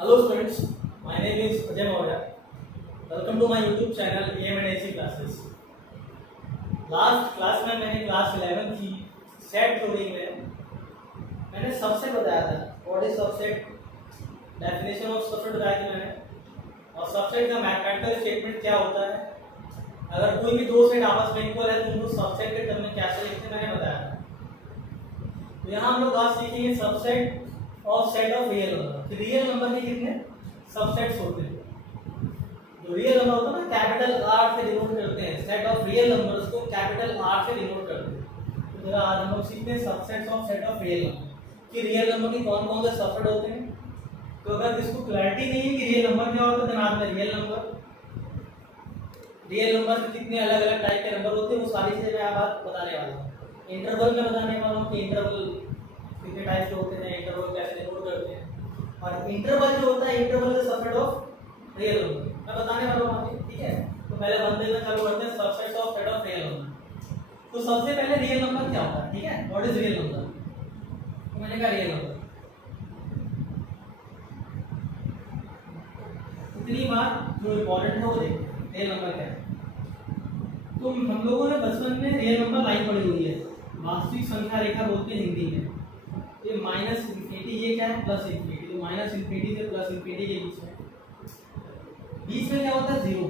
Hello students, my name is Ajay Maurya. Welcome to my YouTube channel AM&AC Classes. Last class में मैंने class 11 की set theory में मैंने subset बताया था. What is subset, definition of subset बताया थी मैंने, और सबसेट का मैथमेटिकल स्टेटमेंट क्या होता है. अगर कोई भी दो सेट आपस में इक्वल है तो उनको सबसेट के टर्म में कैसे लिखते हैं मैंने बताया था. तो यहाँ हम लोग आज सीखेंगे subset of set of real number. Real number के कितने सबसेट्स होते हैं. जो रियल नंबर होता है ना कैपिटल आर से डिनोट करते हैं. सेट ऑफ रियल नंबर्स को कैपिटल आर से डिनोट करते हैं. तो जरा आज हम लोग सीखते हैं subsets of set of real number कि रियल नंबर के कौन कौन से सबसेट होते हैं. तो अगर किसको क्लैरिटी नहीं है कि रियल नंबर क्या होता है तो नाम है रियल नंबर के कितने अलग अलग टाइप के नंबर होते हैं वो सारी चीजें मैं आज बताने वाला हूँ. इंटरवल में बताने वाला हूँ कि इंटरवल कितने टाइप के होते हैं, इंटरवल कैसे डिनोट करते हैं, और इंटरवल जो होता है interval is subset of real number मैं बताने वाला हूँ आपको. ठीक है, तो पहले बनते में चालू करते हैं subsets of set of real number. तो सबसे पहले रियल नंबर क्या होता है. ठीक है, व्हाट इज रियल नंबर. तो मैंने कहा रियल नंबर इतनी बात जो इम्पोर्टेंट है वो देखते हैं. रियल नंबर क्या है. तो हम लोगों ने बचपन में रियल नंबर लाइन पढ़ी हुई है. वास्तविक संख्या रेखा बोलते हैं हिंदी में. ये माइनस इन्फिनिटी, ये क्या है प्लस इन्फिनिटी. तो माइनस इन्फिनिटी से प्लस इन्फिनिटी के बीच में क्या होता है जीरो.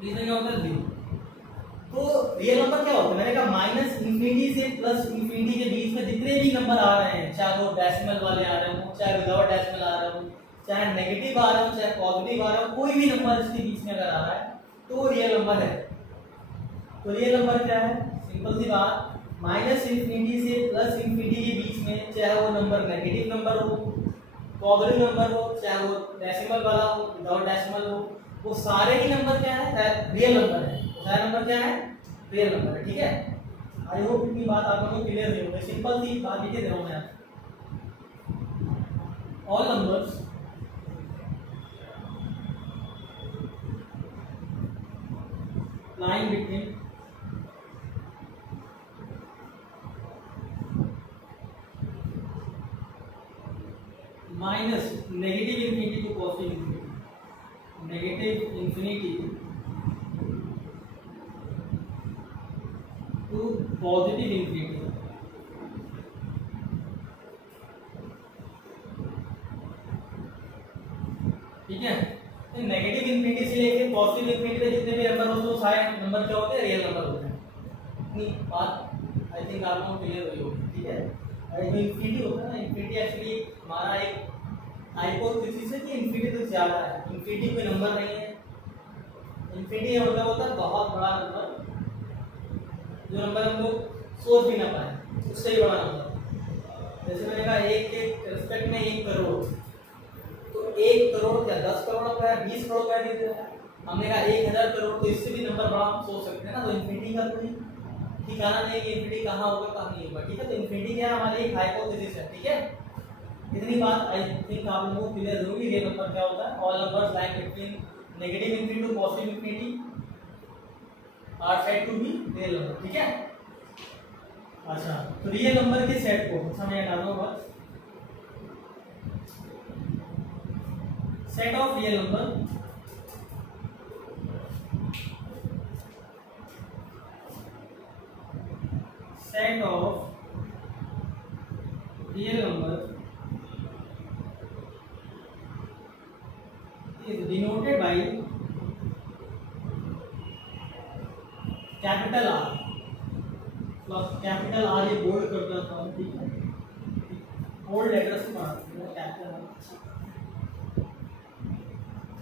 बीच में क्या होता है जीरो. तो रियल नंबर क्या होता है. मैंने कहा माइनस इन्फिनिटी से प्लस इन्फिनिटी के बीच में जितने भी नंबर आ रहे हैं, चाहे वो डेसिमल वाले आ रहे हो, चाहे विदाउट डेसिमल आ रहे हो, चाहे नेगेटिव आ रहे हो, चाहे पॉजिटिव आ रहे हो, कोई भी नंबर इसके बीच में अगर आ रहा है तो वो रियल नंबर है. तो रियल नंबर क्या है, सिंपल सी बात, माइनस इन्फिनिटी से प्लस इन्फिनिटी के बीच में चाहे वो नंबर नेगेटिव नंबर हो, पॉजिटिव नंबर हो, चाहे वो डेसिमल वाला हो, विदाउट डेसिमल हो, वो सारे ही नंबर क्या है रियल नंबर है. सारे नंबर क्या है रियल नंबर है. ठीक है, आई होप इतनी बात आप लोगों को क्लियर नहीं होगी. सिंपल सी बात लिख दे रहा हूं मैं. All numbers lying between minus negative infinity to positive infinity, negative infinity to positive infinity. ठीक है, तो नेगेटिव इन्फिनिटी से लेके पॉजिटिव इन्फिनिटी तक जितने भी नंबर होते हैं वो सारे नंबर क्या होते हैं रियल नंबर होते हैं. इतनी बात आई थिंक आप लोगों को क्लियर हुई होगी. ठीक है, और जो इन्फिनिटी होता है ना, इन्फिनिटी एक्चुअली हमारा एक हाइपोथेसिस है कि इन्फिनिटी तो ज़्यादा है. इन्फिनिटी कोई नंबर नहीं है. इन्फिनिटी का मतलब होता है बहुत बड़ा नंबर, जो नंबर हम लोग सोच भी ना पाए, उससे ही बड़ा नंबर. जैसे मैंने कहा एक के रिस्पेक्ट में 1 करोड़, तो 1 करोड़ क्या 10 करोड़ रुपया 20 करोड़ रुपया दे देता है. हमने कहा 1000 करोड़, तो इससे भी नंबर बड़ा हम सोच सकते हैं ना. तो इन्फिनिटी का कोई ठिकाना नहीं कि इन्फिनिटी कहाँ होगा कहाँ नहीं होगा. ठीक है, तो इन्फिनिटी क्या हमारी एक हाइपोथेसिस है. ठीक है, इतनी बात आई थिंक आप लोगों को क्लियर होगी. रियल नंबर क्या होता है. All numbers like between negative infinity to positive infinity are said to be real number. ठीक है, अच्छा, तो रियल नंबर के सेट को समझ डालूंगा. Set of real number set of real number is denoted by capital R plus capital R. ये bold कर देता हूँ. ठीक है, बोल्ड लेटर्स में कैपिटल R.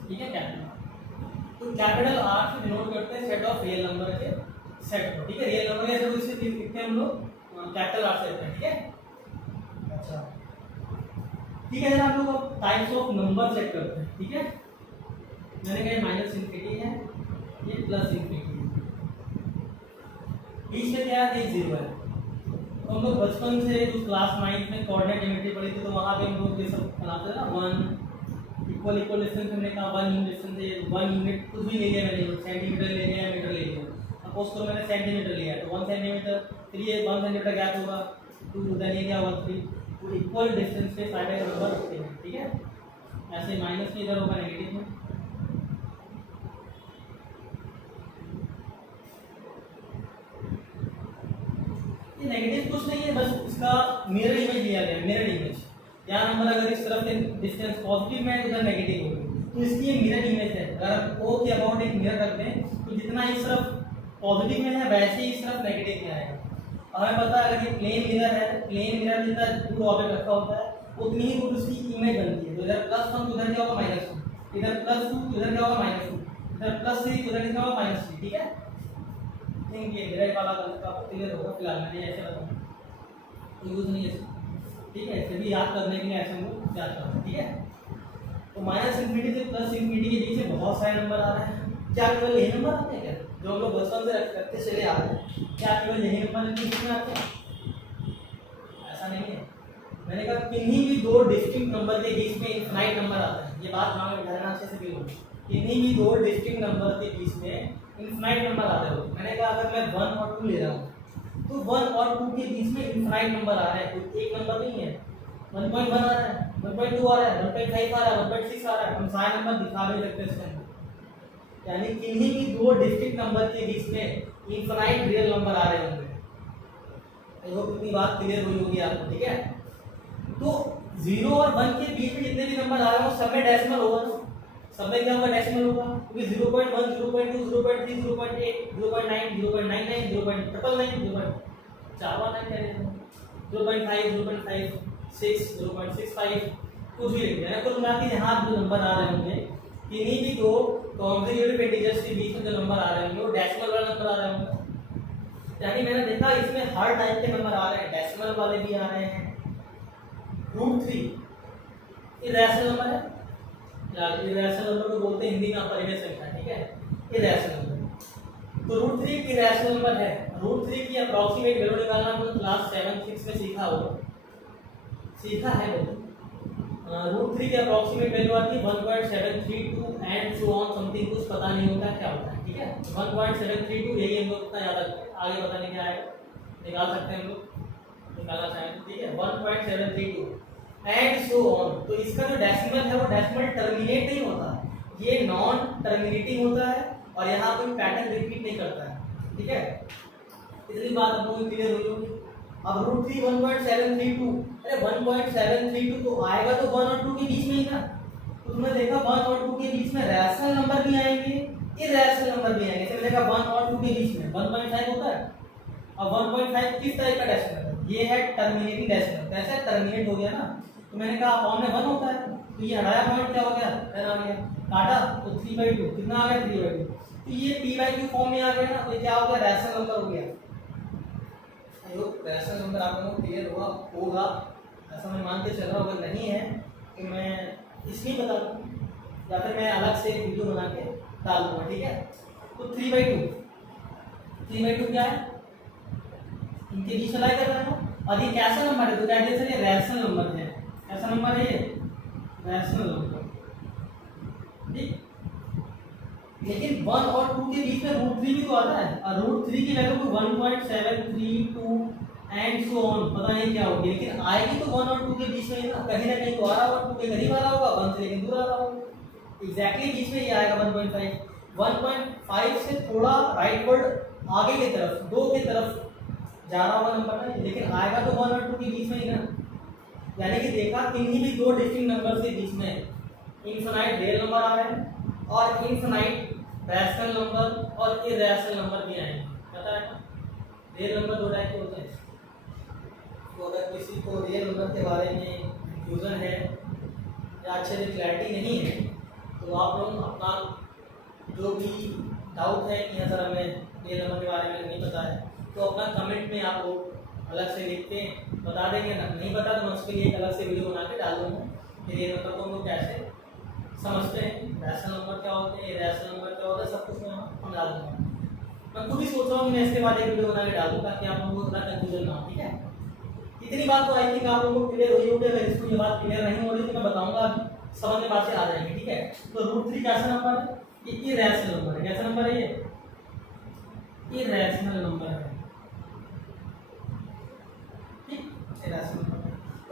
ठीक है, कैपिटल. तो कैपिटल R से डिनोट करते हैं सेट ऑफ रियल नंबर के सेट को. ठीक है, रियल नंबर ऐसे इससे लिखते हैं हम लोग कैपिटल आर से लिखते हैं. ठीक है, अच्छा, ठीक है. हम लोग टाइप्स ऑफ नंबर सेट करते हैं. ठीक है, मैंने कहा माइनस इन्फिनिटी है, ये प्लस इन्फिनिटी है, बीच में क्या है 0 है. तो हम लोग बचपन से जो क्लास 9 में कोऑर्डिनेट ज्योमेट्री पढ़ी थी तो वहाँ पे हम लोग ये सब बनाते थे ना. 1 इक्वल इक्वल डिस्टेंस, हमने कहा 1 यूनिट डिस्टेंस है. 1 यूनिट कुछ भी ले लिया मैंने, सेंटीमीटर ले लिया, मीटर ले लिया. सपोज तो मैंने सेंटीमीटर लिया तो 1 सेंटीमीटर, फिर ये 1 सेंटीमीटर गैप होगा 2, देन ये क्या होगा 3. तो इक्वल डिस्टेंस पे साइड का नंबर होते हैं. ठीक है, ऐसे माइनस में इधर होगा नेगेटिव में। ये नेगेटिव कुछ नहीं है, बस इसका मिरर इमेज लिया गया है, मिरर इमेज। यहाँ नंबर अगर इस तरफ से डिस्टेंस पॉजिटिव में है तो इधर नेगेटिव होगी, तो इसकी ये मिरर इमेज है। अगर ओ के अबाउट एक मिरर रख दें तो जितना इस तरफ पॉजिटिव में है वैसे ही इस तरफ नेगेटिव में आएगा। हमें पता है अगर ये प्लेन मिरर है, प्लेन मिरर जितना दूर ऑब्जेक्ट रखा होता है उतनी ही दूर उसकी इमेज बनती है। तो इधर +1 तो इधर क्या होगा -1, इधर +2 तो इधर क्या होगा -2, इधर +3 तो इधर क्या होगा -3। ठीक है, ये मिरर वाला कंसेप्ट आपको क्लियर होगा। फिलहाल मैंने ऐसे बताया, तो यूज नहीं है, ठीक है। इसे भी याद करने के लिए ऐसे हम लोग याद करते हैं, ठीक है। तो -∞ से +∞ के बीच में बहुत सारे नंबर आ रहे हैं। क्या केवल यही नंबर आते हैं क्या, जो हम लोग बचपन से रखते चले आ रहे हैं? क्या केवल यही नंबर इसमें आते हैं? ऐसा नहीं है। मैंने कहा किन्हीं भी दो डिस्टिंक्ट नंबर के बीच में इनफाइनाइट नंबर आता है। ये बात हमें बिठाना अच्छे से क्लियर हो। किन्हीं भी दो डिस्टिंक्ट नंबर के बीच में इनफाइनाइट नंबर आते हैं। मैंने कहा अगर मैं 1 और 2 ले रहा हूँ तो 1 और 2 के बीच में इनफाइनाइट नंबर आ रहा है, कोई एक नंबर नहीं है। 1.1 आ रहा है, 1.2 आ रहा है, 1.5 आ रहा है, 1.6 आ रहा है, हम सारे नंबर दिखा भी सकते हैं इसके अंदर। यानी किन्हीं भी दो डिस्टिंक्ट नंबर के बीच में इनफाइनाइट रियल नंबर आ रहे होंगे। आई होप इतनी बात क्लियर हुई होगी आपको, ठीक है। तो 0 और 1 के बीच में जितने भी नंबर आ रहे हो सब में डेसिमल होगा ना, सब में क्या होगा, डेसिमल होगा। क्योंकि 0.1 0.2 0.3 0.8 0.9 0.99 0.999 0.5 0.5 6 0.65 कुछ भी लिख देना। कुल मिला के यहाँ जो नंबर आ रहे होंगे किन्हीं भी दो कॉन्जिक्यूटिव इंटीजर्स के बीच में जो नंबर आ रहे होंगे वो डेसिमल वाला नंबर आ रहे होंगे। यानी मैंने देखा इसमें हर टाइप के नंबर आ रहे हैं, डेसिमल वाले भी आ रहे हैं। √3 इरेशनल नंबर है, इरेशनल नंबर को बोलते हैं हिंदी में अपरिमेय संख्या, ठीक है, इरेशनल नंबर। तो √3 इरेशनल नंबर है। √3 की अप्रोक्सीमेट वैल्यू निकालना हमने क्लास 7-6 में सीखा होगा, सीखा है लोग। √3 की अप्रोक्सीमेट वैल्यू आती है 1.732 एंड सो ऑन समथिंग, कुछ पता नहीं होता क्या होता है, ठीक है। 1.732 यही हम लोग इतना याद रखते हैं, आगे पता नहीं क्या आएगा, निकाल सकते हैं हम लोग, निकालना चाहें, ठीक है। 1.732 एंड सो ऑन। तो इसका जो डेसिमल है वो डेसिमल टर्मिनेट नहीं होता, ये नॉन टर्मिनेटिंग होता है और यहाँ कोई पैटर्न रिपीट नहीं करता है, ठीक है। इतनी बात आप लोगों को क्लियर हुई होगी। अब √3 1.732, अरे 1.732 तो आएगा तो 1 और 2 के बीच में ही ना। तो तुमने देखा 1 और 2 के बीच में रैशनल नंबर भी आएंगे, इरैशनल नंबर भी आएंगे। जैसे देखा 1 और 2 के बीच में 1.5 होता है। अब 1.5 किस तरह का डेसिमल है, ये है टर्मिनेटिंग डेसिमल। कैसे टर्मिनेट हो गया ना, तो मैंने कहा अपॉन में 1 होता है, तो ये हटाया पॉइंट क्या हो गया, 10 आ गया, काटा तो 3/2 कितना आ गया, 3/2। तो ये p/q फॉर्म में आ गया ना, तो क्या हो गया, रैशनल नंबर हो गया। जो रैशनल नंबर आप लोगों को क्लियर होगा ऐसा मैं मान के चल रहा हूँ। अगर नहीं है तो मैं इसलिए बता दूँ या फिर मैं अलग से एक वीडियो बना के डाल दूँगा, ठीक है। तो 3/2 क्या है, इनके बीच में लाई कर रहा है ना। और ये कैसा नंबर है, तो कहते हैं ये रैशनल नंबर है। कैसा नंबर है ये, रैशनल नंबर, ठीक। लेकिन 1 और 2 के बीच में √3 भी तो आता है, और √3 की वैल्यू को 1.732 एंड सो ऑन पता नहीं क्या होगी, लेकिन आएगी तो 1 और 2 के बीच में ही ना, कहीं ना कहीं तो आ रहा होगा, 2 के करीब आ रहा होगा, 1 से लेकिन दूर आ रहा होगा। एग्जैक्टली बीच में ये आएगा 1.5 से थोड़ा राइटवर्ड आगे की तरफ 2 की तरफ जा रहा होगा नंबर ना, लेकिन आएगा तो 1 और 2 के बीच में ही ना। यानी कि देखा किन्हीं भी दो डिस्टिंक्ट नंबर के बीच में इनफाइनाइट रियल नंबर आ रहे हैं और इनफाइनाइट रैशनल नंबर और इरैशनल नंबर भी आएंगे, पता है ना। रियल नंबर दो टाइप के होते हैं। तो अगर किसी को रियल नंबर के बारे में कंफ्यूजन है या अच्छे से क्लैरिटी नहीं है तो आप लोग अपना जो भी डाउट है कि सर हमें रियल नंबर के बारे में नहीं पता है, तो अपना कमेंट में आप लोग अलग से लिख के बता देंगे ना। नहीं पता तो मैं उसके लिए एक अलग से वीडियो बना के डाल दूँगा कि रियल नंबर को हम लोग कैसे समझते हैं, रैशनल नंबर क्या होते हैं, रैशनल नंबर क्या होता है, सब कुछ मैं हम डाल दूँगा। मैं खुद ही सोच रहा हूँ मैं इसके बाद एक वीडियो बना के डाल दूँ ताकि आप लोगों को इतना कंफ्यूजन ना हो, ठीक है। इतनी बात तो आई थिंक आप लोगों को क्लियर हुई होगी। अगर इसको ये बात क्लियर नहीं हो रही तो मैं बताऊँगा, अभी समझ में बात से आ जाएंगे, ठीक है। तो √3 कैसा नंबर है, ये इरैशनल नंबर है। कैसा नंबर है ये, इरैशनल नंबर है, ठीक, इरैशनल नंबर।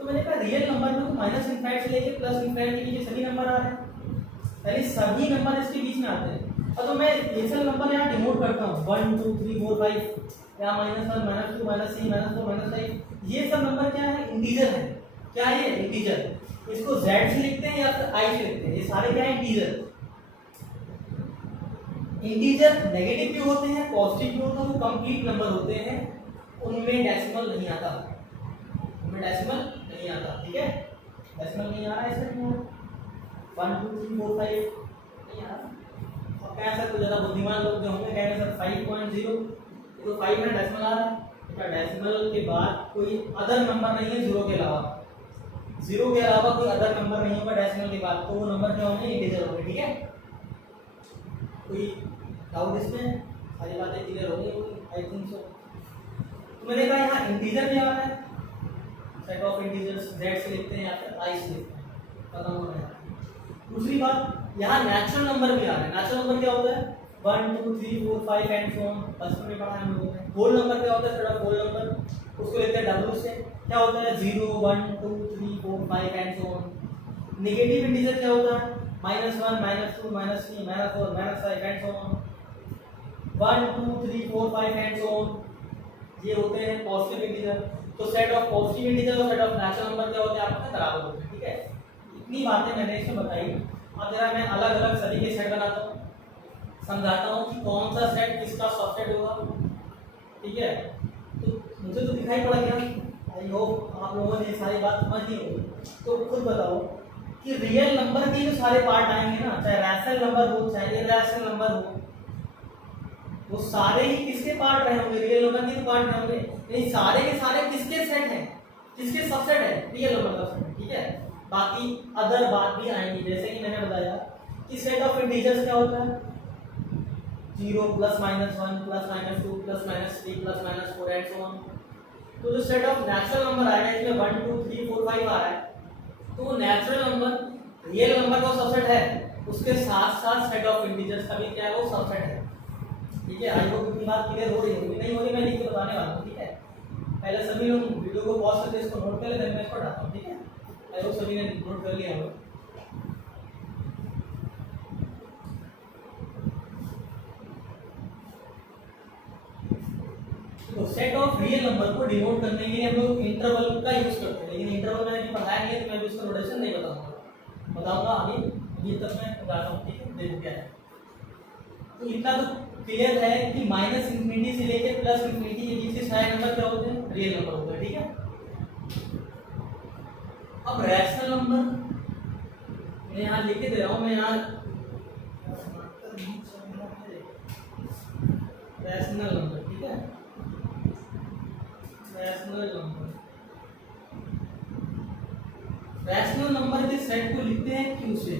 तो मैंने कहा रियल नंबर में तो माइनस इनफाइनाइट से लेके प्लस इनफाइनाइट के बीच सभी नंबर आ रहे हैं, यानी सभी नंबर इसके बीच में आते हैं। अब तो मैं ये सब नंबर यहाँ डिनोट करता हूँ 1 2 3 4 5 या -1 -2 -3 -4 -5, ये सब नंबर क्या है? इंटीजर है। क्या है ये? इंटीजर। इसको z से लिखते हैं या फिर i से लिखते हैं, ये सारे क्या है? इंटीजर। इंटीजर नेगेटिव भी होते हैं, पॉजिटिव भी होते हैं, वो कंप्लीट नंबर होते हैं, उनमें डेसिमल नहीं आता, उनमें डेसिमल नहीं आता। ठीक है, डेसिमल नहीं आ रहा है इसमें 1 2 3 4 5 नहीं आ रहा। और कह सकते हो ज़्यादा बुद्धिमान लोग जो होंगे कहेंगे सर 5.0 ये तो 5 में डेसिमल आ रहा है, क्या डेसिमल के बाद कोई अदर नंबर नहीं है जीरो के अलावा, जीरो के अलावा कोई अदर नंबर नहीं होगा डेसिमल के बाद, तो वो नंबर क्या होंगे? इंटीजर होंगे। ठीक है, कोई डाउट इसमें? सारी बातें क्लियर हो गई? I think so. तो मैंने कहा यहाँ इंटीजर भी आ रहा है, सेट ऑफ इंटीजर्स z से लिखते हैं या फिर i से लिखते हैं, खत्म हो रहा है। दूसरी बात, यहाँ नेचुरल नंबर भी आ रहा है। नेचुरल नंबर क्या होता है? 1 2 3 4 5 एंड सो ऑन, बचपन में पढ़ा है हम लोगों ने। होल नंबर क्या होता है? सेट ऑफ होल नंबर, उसको लिखते हैं w से। क्या होता है? 0 1 2 3 4 5 and so on. Negative integer क्या होता है? -1 -2 -3 -4 -5 and so on, 1 2 3 4 5 and so on, ये होते हैं पॉजिटिव इंटीजर। तो सेट ऑफ पॉजिटिव इंटीजर और सेट ऑफ नेचुरल नंबर क्या होते हैं? आपके बराबर होते हैं। ठीक है, इतनी बातें मैंने इसमें बताई। अब जरा मैं अलग अलग सभी के सेट बनाता हूँ, समझाता हूँ कि कौन सा सेट किसका सबसेट होगा। ठीक है, तो मुझे तो दिखाई पड़ गया, आई होप आप लोगों ने सारी बात समझ ली होगी। तो खुद बताओ कि रियल नंबर के जो सारे पार्ट आएंगे ना, चाहे रैशनल नंबर हो चाहे इरैशनल नंबर हो, वो सारे ही किसके पार्ट रहे होंगे? रियल नंबर के पार्ट रहे होंगे। यानी सारे के सारे किसके सेट हैं? किसके सबसेट है? रियल नंबर का सबसेट। ठीक है, बाकी अदर बात भी आएंगी, जैसे कि मैंने बताया कि सेट ऑफ इंटीजर्स क्या होता है? 0 +- 1 +- 2 +- 3 +- 4 एंड सो ऑन। तो जो सेट ऑफ नेचुरल नंबर आएगा इसमें 1 2 3 4 5 आ रहा है, तो वो नेचुरल नंबर रियल नंबर का सबसेट है, उसके साथ साथ सेट ऑफ इंटीजर्स का भी क्या है? वो सबसेट है। ठीक है, आई होप इतनी बात क्लियर हो रही होगी। नहीं हो रही मैं लिख के बताने वाला हूँ। ठीक है, पहले सभी लोग वीडियो को पॉज करके इसको नोट कर ले, फिर मैं इसको हटाता हूँ। ठीक है, आई होप सभी ने नोट कर लिया होगा। तो सेट ऑफ रियल नंबर को डिनोट करने के लिए हम लोग इंटरवल का यूज करते हैं, लेकिन इंटरवल मैंने पढ़ाया नहीं है तो मैं उसका नोटेशन नहीं बताऊंगा अभी तक मैं बताता हूँ। ठीक है, देखो क्या है। तो इतना तो क्लियर है कि -∞ से लेकर +∞ के बीच के सारे नंबर क्या होते हैं? रियल नंबर होते हैं। ठीक है, अब रैशनल नंबर मैं यहाँ लिख के दे रहा हूँ, मैं यहाँ रैशनल नंबर। ठीक है, रैशनल नंबर के सेट को लिखते हैं Q से।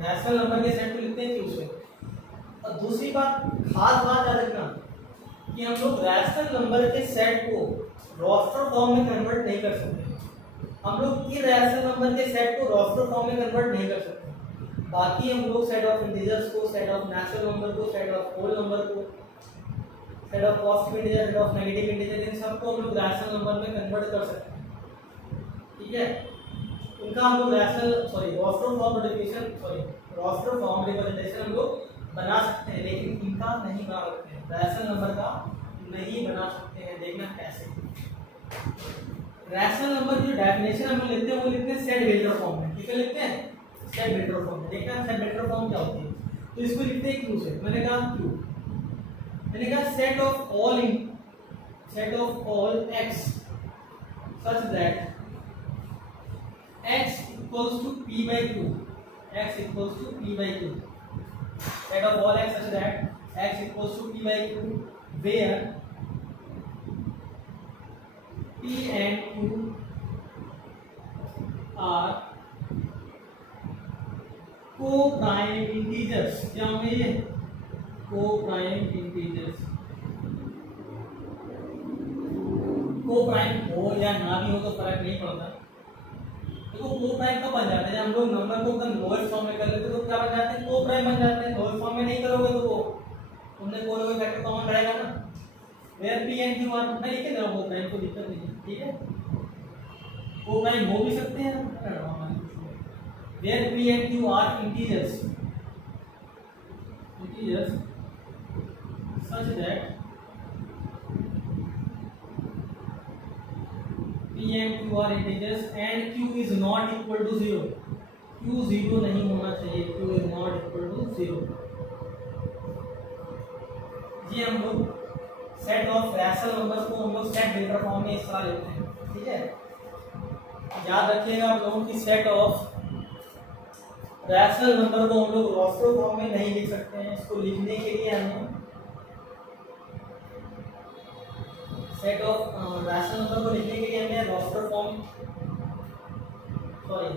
रैशनल नंबर के सेट को लिखते हैं Q से। और दूसरी बात, खास बात याद रखना कि हम लोग रैशनल नंबर के सेट को रोस्टर फॉर्म में कन्वर्ट नहीं कर सकते। हम लोग इरैशनल नंबर के सेट को रोस्टर फॉर्म में कन्वर्ट नहीं कर सकते। बाकी हम लोग सेट ऑफ इंटीजर्स को, सेट ऑफ नेचुरल नंबर को, सेट ऑफ होल नंबर को, set of positive integer, set of negative integer, इन सबको हम लोग रैशनल नंबर में कन्वर्ट कर सकते हैं। ठीक है, उनका हम लोग रोस्टर फॉर्म रिप्रेजेंटेशन हम लोग बना सकते हैं, लेकिन इनका नहीं बना सकते हैं। रैशनल नंबर का नहीं बना सकते हैं। देखना कैसे। रैशनल नंबर की जो डेफिनेशन हम लोग लिखते हैं वो लिखते हैं सेट वेक्टर फॉर्म में। किसे लिखते हैं? सेट वेक्टर फॉर्म में। देखना सेट वेक्टर फॉर्म क्या होती है। तो इसको लिखते हैं Q से। मैंने कहा Q, मैंने कहा set of all x such that x equals to p/q, x equals to p/q, set of all x such that x equals to p/q, where p and q are co-prime integers। क्या होंगे ये? co-prime integers। co-prime हो या ना भी हो तो फर्क नहीं पड़ता। देखो को-प्राइम कब बन जाता है? जब हम लोग नंबर को एकदम लोएस्ट फॉर्म में कर लेते तो क्या बन जाते हैं? को-प्राइम बन जाते हैं। लोएस्ट फॉर्म में नहीं करोगे तो वो तुमने कोई ना कोई फैक्टर कॉमन रहेगा ना। Where p and q are, मैं लिख के दे रहा हूँ को-प्राइम, को दिक्कत नहीं है। ठीक है, वो भाई हो भी सकते हैं, where p and q are integers such that P and Q are integers and Q is not equal to 0. Q 0 नहीं होना चाहिए, Q is not equal to 0. ये हम लोग सेट ऑफ रैशनल नंबर को हम लोग सेट वेक्टर फॉर्म में इस तरह लिखते हैं, ठीक है। याद रखिएगा आप लोगों की सेट ऑफ रैशनल नंबर को हम लोग रोस्टर फॉर्म में नहीं लिख सकते हैं। इसको लिखने के लिए हमें सेट ऑफ रैशनल नंबर को लिखने के लिए हमें roster form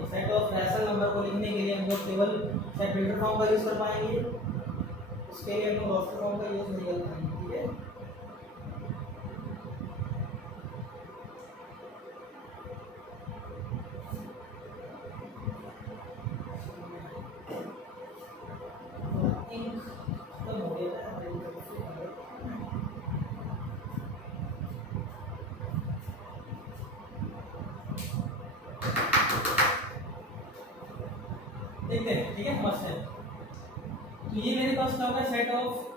set of rational number को लिखने के लिए हम लोग केवल सेट वेक्टर फॉर्म का यूज कर पाएंगे। उसके लिए हम लोग रोस्टर फॉर्म का यूज नहीं कर पाएंगे, ठीक है। देखते हैं, ठीक है, समझते हैं। तो ये मेरे पास क्या होगा, सेट ऑफ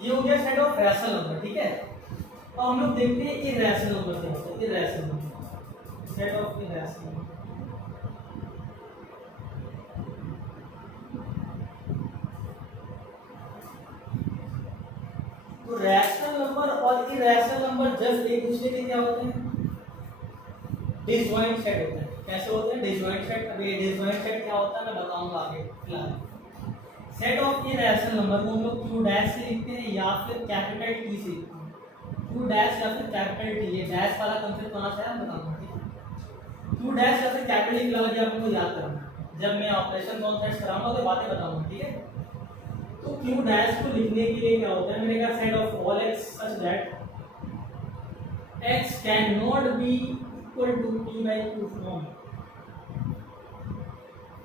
ये हो गया सेट ऑफ रैशनल नंबर, ठीक है। तो हम लोग देखते हैं इरैशनल नंबर क्या होता है। Irrational number, set of irrational number. तो रैशनल नंबर और इरैशनल नंबर जस्ट एक दूसरे के क्या होते हैं, डिसजॉइंट सेट होते हैं। कैसे होते हैं, डिसजॉइंट सेट। अब ये डिसजॉइंट सेट क्या होता है मैं बताऊंगा आगे। फिलहाल सेट ऑफ इरैशनल नंबर को हम लोग क्यू डैश से लिखते हैं या फिर कैपिटल टी से लिखते हैं। क्यू डैश या फिर कैपिटल टी, ये डैश वाला कंसेप्ट कहाँ से है मैं बताऊंगा, ठीक है। क्यू डैश या फिर कैपिटल टी लगा दिया आपको याद करना, जब मैं ऑपरेशन कॉन्सेप्ट्स कराऊंगा तो बातें बताऊंगा, ठीक है। तो क्यू डैश को लिखने के लिए क्या होता है, मैंने कहा set of all x such that x can not be equal to p by q form.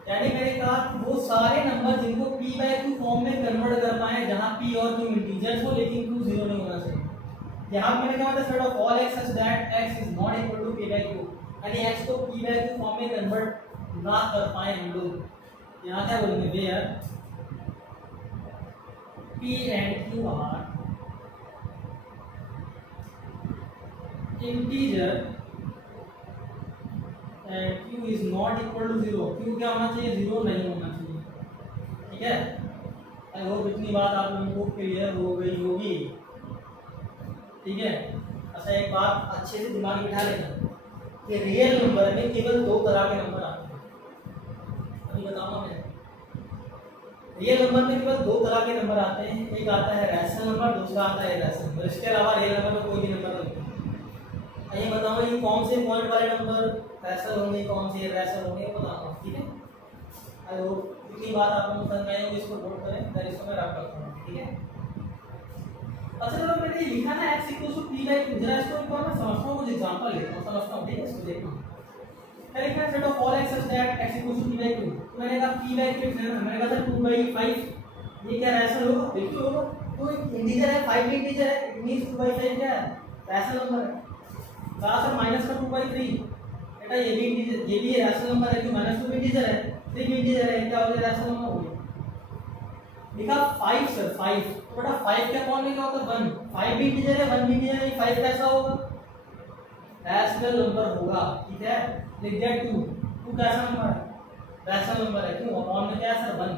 यानी मैंने कहा वो सारे नंबर जिनको p बाय q फॉर्म में कन्वर्ट कर पाए जहां p और q इंटीजर्स हो लेकिन q 0 नहीं होना चाहिए। यहां मैंने कहा था set of all x such that x is not equal to p by q, यानी x को p बाय q फॉर्म में कन्वर्ट ना कर पाए हम लोग। यहां क्या बोलेंगे, where p and q are integer and q is not equal to 0, q क्या होना चाहिए, 0 नहीं होना चाहिए, ठीक है। आई होप इतनी बात आप लोगों को क्लियर हो गई होगी, ठीक है। अच्छा एक बात अच्छे से दिमाग में बिठा लेना कि रियल नंबर में केवल दो तरह के नंबर आते हैं। अभी बताऊंगा मैं, रियल नंबर में केवल दो तरह के नंबर आते हैं, एक आता है रैशनल नंबर, दूसरा आता है इरैशनल नंबर। इसके अलावा रियल नंबर में कोई भी नंबर नहीं। ये बताऊंगा ये कौन से पॉइंट वाले नंबर रैशनल होंगे, कौन से इरैशनल होंगे बताऊंगा, ठीक है। आई होप इतनी बात आप लोगों को समझ में आएगी। इसको नोट करें, फिर इसको मैं रख करता हूं, ठीक है। अच्छा चलो मैंने ये लिखा ना x equal to p by q, जरा इसको एक बार मैं समझता हूं, कुछ एग्जांपल लेता हूं, समझता हूं, ठीक है। इसको देखना मैं लिखा set of all x such that x equal to p by q। तो मैंने कहा p बाय q है, मैंने कहा था 2 बाय 5, ये क्या रैशनल होगा, बिल्कुल होगा। तो एक इंटीजर है, 5 भी इंटीजर है, इट मींस 2 बाय 5 क्या है, रैशनल नंबर है। कहां से माइनस का 2 बाय 3, बेटा ये भी इंटीजर, ये भी रैशनल नंबर है कि -2 भी इंटीजर है, 3 भी इंटीजर है, क्या हो गया रैशनल नंबर हो गया। लिखा 5 सर 5, तो बेटा 5 के फॉर्म में क्या होगा 1, 5 भी इंटीजर है 1 भी इंटीजर है, 5 कैसा होगा, रैशनल नंबर होगा, ठीक है। लिख दिया 2 कैसा नंबर है, रैशनल नंबर है, क्यों फॉर्म में क्या है sir 1,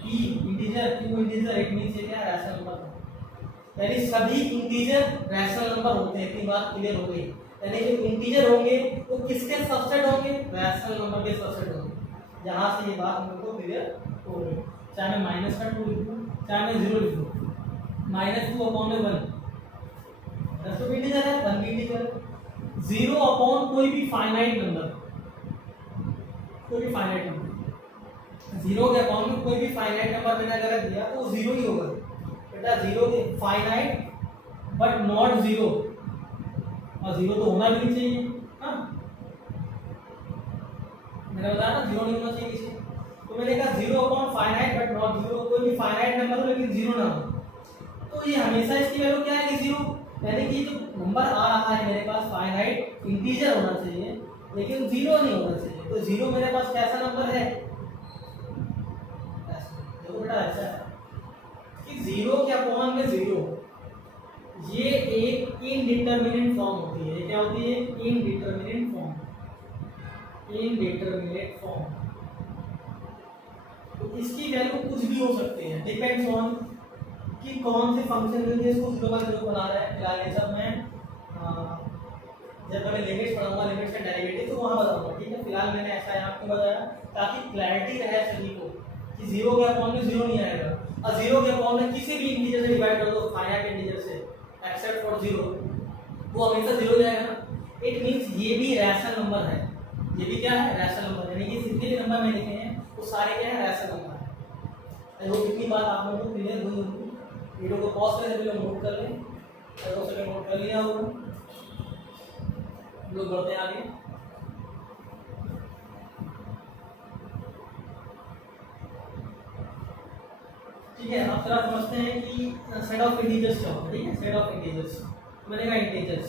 p integer q integer, it means ये क्या है रैशनल नंबर है। यानी सभी इंटीजर रैशनल नंबर होते हैं, इतनी बात क्लियर हो गई। यानी जो इंटीजर होंगे वो किसके सबसेट होंगे, रैशनल नंबर के सबसेट होंगे। जहां से ये बात हम लोग को क्लियर हो गई। चाहे मैं माइनस का 2 लिखूं, चाहे मैं 0 लिखूं, -2 अपॉन में 1, 10 भी इंटीजर है 1 भी इंटीजर है। 0 अपॉन कोई भी फाइनाइट नंबर, कोई भी फाइनाइट नंबर, 0 के अपॉन में कोई भी फाइनाइट नंबर मैंने अगर दिया तो 0 ही होगा। बेटा zero finite but not zero, और जीरो तो होना भी नहीं चाहिए। हाँ मैंने बताया ना जीरो नहीं होना चाहिए किसी, तो मैंने कहा zero upon finite but not zero, कोई भी फाइनाइट नंबर हो लेकिन जीरो ना हो, तो ये हमेशा इसकी वैल्यू क्या है कि जीरो, यानी कि जो नंबर आ रहा है मेरे पास फाइनाइट इंटीजर होना चाहिए लेकिन जीरो नहीं होना चाहिए। तो जीरो मेरे पास कैसा नंबर है, देखो बेटा ऐसा है कि जीरो के अपॉन में जीरो, ये एक इनडिटरमिनेट फॉर्म होती है। क्या होती है? Indeterminate form, indeterminate form. तो इसकी वैल्यू कुछ भी हो सकती है, डिपेंड्स ऑन कि कौन से फंक्शन में इसको जीरो बाय जीरो बना रहा है। फिलहाल ये सब मैं जब मैं लिमिट्स पढ़ाऊंगा, लिमिट्स का डेरिवेटिव, तो वहां बताऊंगा, ठीक है। फिलहाल मैंने ऐसा यहाँ आपको बताया ताकि क्लैरिटी रहे सभी को कि जीरो के अपॉन में जीरो नहीं आएगा, और जीरो के अपॉन में किसी भी इंटीजर से डिवाइड कर दो फाइनाइट इंटीजर से एक्सेप्ट फॉर जीरो, वो हमेशा जीरो जाएगा ना। इट मींस ये भी रैशनल नंबर है, ये भी क्या है? रैशनल नंबर, यानी कि जितने भी नंबर मैंने लिखे हैं वो सारे क्या है? रैशनल नंबर है। वो कितनी बात आप लोगों को क्लियर हुई होगी? वीडियो को पॉज करके सभी लोग नोट कर लें, तो सभी नोट कर लिया होगा, लोग बढ़ते हैं आगे। ठीक है, अब जरा समझते हैं कि सेट ऑफ इंटीजर्स क्या होता है। ठीक है, सेट ऑफ इंटीजर्स, मैंने कहा इंटीजर्स,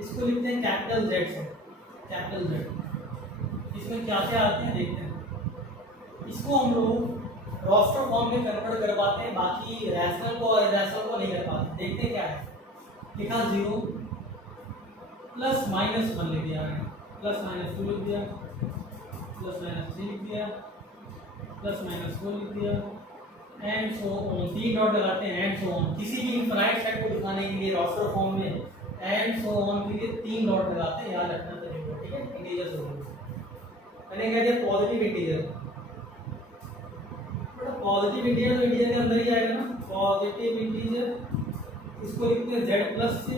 इसको लिखते हैं कैपिटल जेड से, कैपिटल जेड। इसमें क्या क्या आते हैं देखते हैं। इसको हम लोग रोस्टर फॉर्म में कन्वर्ट कर पाते हैं, बाकी रैशनल को और इरेशनल को नहीं कर पाते। देखते हैं क्या है। लिखा जीरो प्लस माइनस वन लिख दिया, प्लस माइनस टू लिख दिया, प्लस माइनस थ्री लिख दिया, प्लस माइनस फोर लिख दिया, एंड सो ऑन। तीन डॉट लगाते हैं, एंड सो ऑन। किसी भी इनफाइनाइट सेट को दिखाने के लिए रोस्टर फॉर्म में एंड सो ऑन के लिए तीन डॉट लगाते हैं, याद रखना तरीका, ठीक है। इंटीजर्स हो गए, मैंने कह दिया पॉजिटिव इंटीजर, पॉजिटिव इंटीजर तो इंटीजर के अंदर ही आएगा ना, पॉजिटिव इंटीजर। इसको लिखते हैं जेड प्लस से,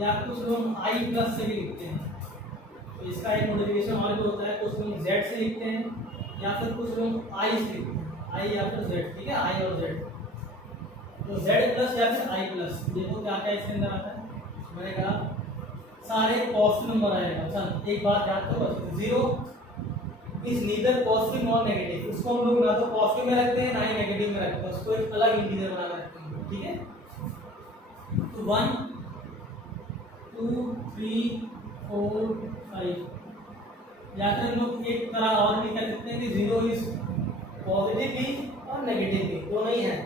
या कुछ लोग आई प्लस से भी लिखते हैं, तो इसका एक मॉडिफिकेशन और भी होता है। कुछ लोग जेड से लिखते हैं या फिर कुछ लोग आई से लिखते हैं, आई या फिर जेड, ठीक है, आई और जेड। तो जेड प्लस या फिर आई प्लस, देखो क्या क्या इसके अंदर आता है। मैंने कहा सारे पॉजिटिव नंबर आएगा। अच्छा एक बात याद करो, zero is neither positive nor negative. उसको हम लोग ना तो पॉजिटिव में रखते हैं ना ही नेगेटिव में रखते हैं, उसको एक अलग इंटीजर बना कर रखते हैं, ठीक है। तो 1 2 3 4 5, या फिर लोग एक तरह और भी कर सकते हैं कि जीरो इज पॉजिटिव भी और नेगेटिव भी, दोनों ही है।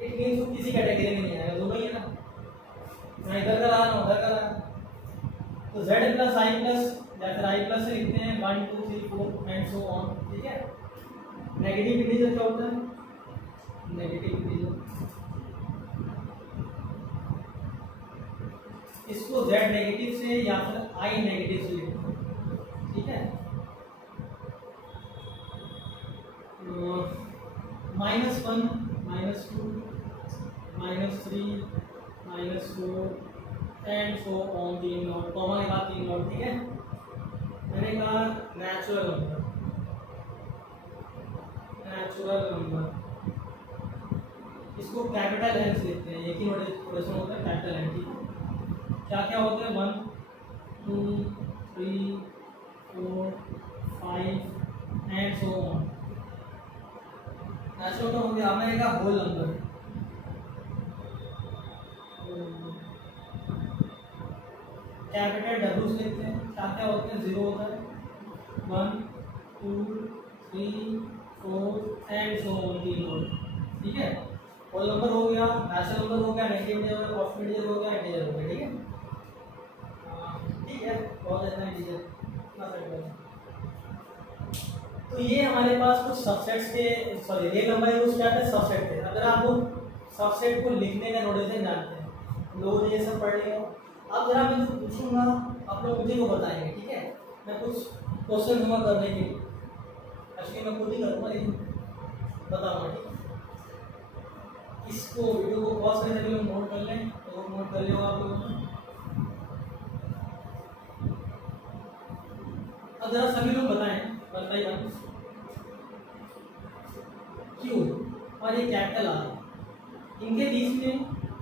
इट मीन्स वो किसी कैटेगरी में नहीं आएगा, दोनों ही है ना, ना इधर का रहा ना उधर का रहा। तो जेड प्लस आई प्लस या फिर आई प्लस से लिखते हैं 1 2 3 4 एंड सो ऑन, ठीक है। नेगेटिव इंटीजर क्या होता है? नेगेटिव इंटीजर, इसको जेड नेगेटिव से या फिर आई नेगेटिव से लिखते हैं, ठीक है। -1 -2 -3 -4 एंड सो ऑन, तीन नोट, कॉमन के बाद तीन नोट, ठीक है। मैंने कहा नेचुरल नंबर, नेचुरल नंबर, इसको कैपिटल एन से लिखते हैं, एक ही नोटेशन होता है कैपिटल एन, ठीक है। क्या क्या होते हैं? 1 2 3 4 5 एंड सो ऑन। नेचुरल हो गया। मैंने कहा होल नंबर, कैपिटल डब्ल्यू से लिखते हैं। क्या क्या होते हैं? जीरो होता है, 1 2 3 4 एंड सो ऑन, तीन नोट, ठीक है। होल नंबर हो गया, नेचुरल नंबर हो गया, नेगेटिव इंटीजर, पॉजिटिव इंटीजर हो गया, इंटीजर हो गया, ठीक है। ठीक है, बहुत अच्छा इंटीजर। तो ये हमारे पास कुछ सबसेट्स के, सॉरी रियल नंबर है, क्या है? सबसेट है। अगर आप लोग सबसेट को लिखने का नोटेशन जानते हैं, लोगों ने ये सब पढ़ लिया, अब जरा मैं जो पूछूंगा आप लोग मुझे को बताएंगे, ठीक है। मैं कुछ क्वेश्चन जमा करने के लिए, एक्चुअली मैं खुद ही करूँगा लेकिन बताऊँगा, ठीक है। इसको वीडियो को पॉज करके सभी लोग नोट कर लें, तो नोट कर लिया आप लोगों ने। अब जरा सभी लोग बताएं, बताइए क्यों और ये कैपिटल आर, इनके बीच में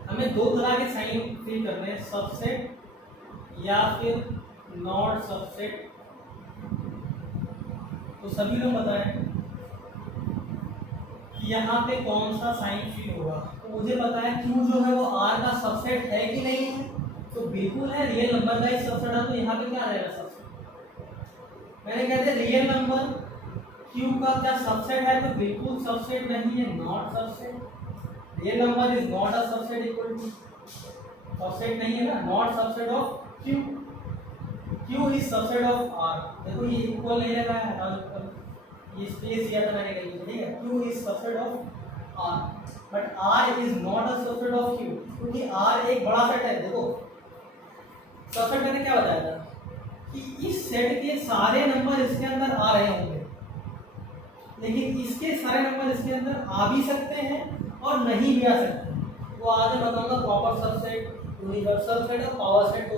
हमें दो तरह के साइन फिल करने हैं, सबसेट या फिर नॉट सबसेट। तो सभी लोग बताएं कि यहाँ पे कौन सा साइन फिल होगा। तो मुझे पता है क्यू जो है वो आर का सबसेट है कि नहीं है, तो बिल्कुल है, रियल नंबर का ही सबसेट है, तो यहाँ पे क्या रहेगा सबसेट। मैंने कहते रियल नंबर क्यू का क्या सबसेट है, तो बिल्कुल सबसेट नहीं है, not subset. Real number is not a subset equal to, subset नहीं है ना, not subset of q, q is subset of r. देखो ये इक्वल नहीं लगा है, ये स्पेस दिया था मैंने कहीं, ठीक है, q is subset of r, but r is not a subset of q, क्योंकि आर एक बड़ा सेट है। देखो सबसेट मैंने क्या बताया था कि इस सेट के सारे नंबर इसके अंदर आ रहे होंगे, लेकिन इसके सारे नंबर इसके अंदर आ भी सकते हैं और नहीं भी आ सकते हैं। वो आगे बताऊंगा, प्रॉपर सबसेट, यूनिवर्सल सेट और पावर सेट।